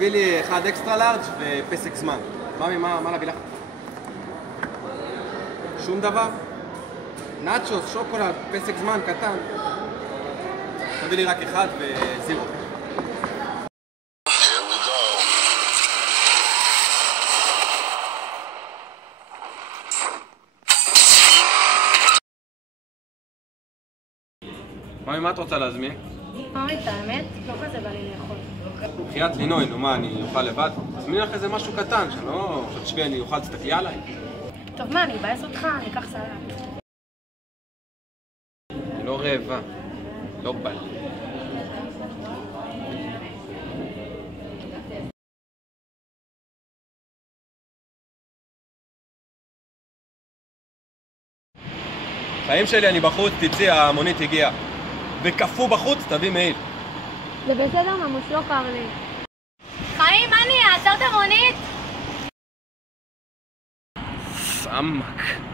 תביא לי אחד אקסטרה לארג' ופסק זמן. ממי, מה להביא לך? שום דבר? נאצ'וס, שוקולד, פסק זמן קטן. תביא לי רק אחד וזירו. ממי, מה את רוצה להזמין? את האמת? לא כזה בא לי לאכול. בחיית לינוי, נו מה, אני אוכל לבד? תזמיני לך איזה משהו קטן, שלא תשבי, אני אוכל, תסתכלי עליי. טוב, מה, אני אבאס אותך? אני אקח סלט. אני לא רעבה, לא בא לי. חיים שלי, אני בחוץ, תצאי, המונית הגיעה. וקפוא בחוץ, תביא מעיל. זה בסדר, ממש לא קר לי. חיים, מה נהיה? עצרת מונית? סמק.